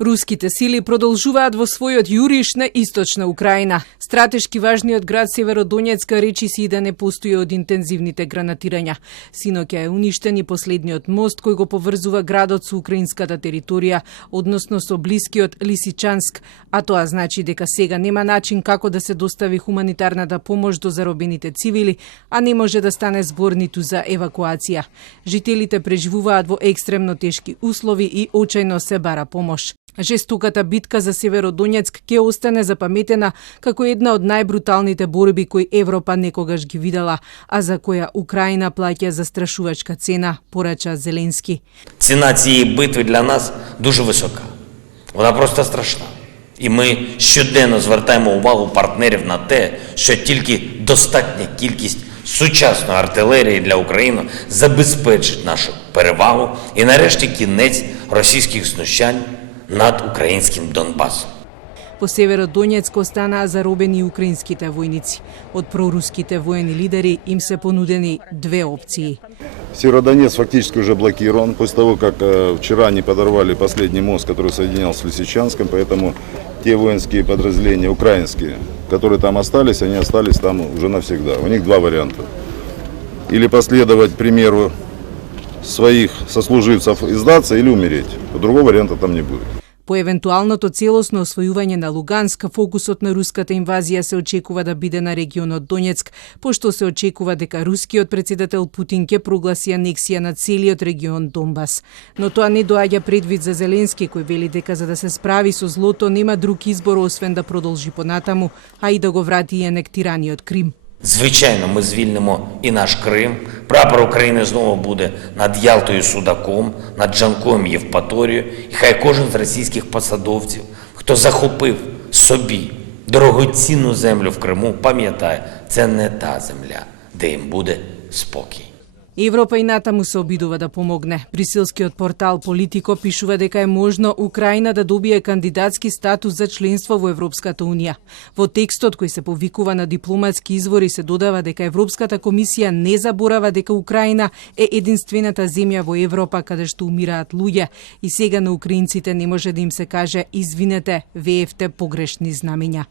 Руските сили продолжуваат во својот јуриш на источна Украина. Стратешки важниот град Северодонецка речиси и да не постои од интензивните гранатирања. Синоќа е уништен и последниот мост кој го поврзува градот со украинската територија, односно со блискиот Лисичанск, а тоа значи дека сега нема начин како да се достави хуманитарната помош до заробените цивили, а не може да стане збор ниту за евакуација. Жителите преживуваат во екстремно тешки услови и очајно се бара помош. Жестоката битка за Северодонецк ќе остане запаметена како една од најбруталните борби кои Европа некогаш ги видела, а за која Украина плаќа застрашувачка цена, порача Зеленски. Ціна цієї битви для нас дуже висока. Вона просто страшна. І ми щоденно звертаємо увагу партнерів на те, що тільки достатня кількість сучасної артилерії для України забезпечить нашу перевагу і нарешті кінець російських знущань над украинским Донбасом. По Северодонецк останаа заробени украинските војници. Од проруските воени лидери им се понудени две опции. Северодонецк фактически уже блокирован после того, как вчера они подорвали последний мост, который соединял с Лисичанском, поэтому те воинские подразделения украинские, которые там остались, они остались там уже навсегда. У них два варианта. Или последовать примеру своих сослуживцев и сдаться, или умереть. Другого варианта там не будет. По евентуалното целосно освојување на Луганск, фокусот на руската инвазија се очекува да биде на регионот Донецк, пошто се очекува дека рускиот председател Путин ќе прогласи анексија на целиот регион Донбас. Но тоа не доаѓа предвид за Зеленски, кој вели дека за да се справи со злото нема друг избор освен да продолжи понатаму, а и да го врати и анектираниот Крим. Звичайно, ми звільнимо і наш Крим. Прапор України знову буде над Ялтою Судаком, над Джанкоєм Євпаторією. І хай кожен з російських посадовців, хто захопив собі дорогоцінну землю в Криму, пам'ятає, це не та земля, де їм буде спокій. Европа и натаму се обидува да помогне. Брисилскиот портал Политико пишува дека е можно Украина да добие кандидатски статус за членство во Европската Унија. Во текстот кој се повикува на дипломатски извори се додава дека Европската комисија не заборава дека Украина е единствената земја во Европа каде што умираат луѓе и сега на украинците не може да им се каже извинете, веевте погрешни знамења.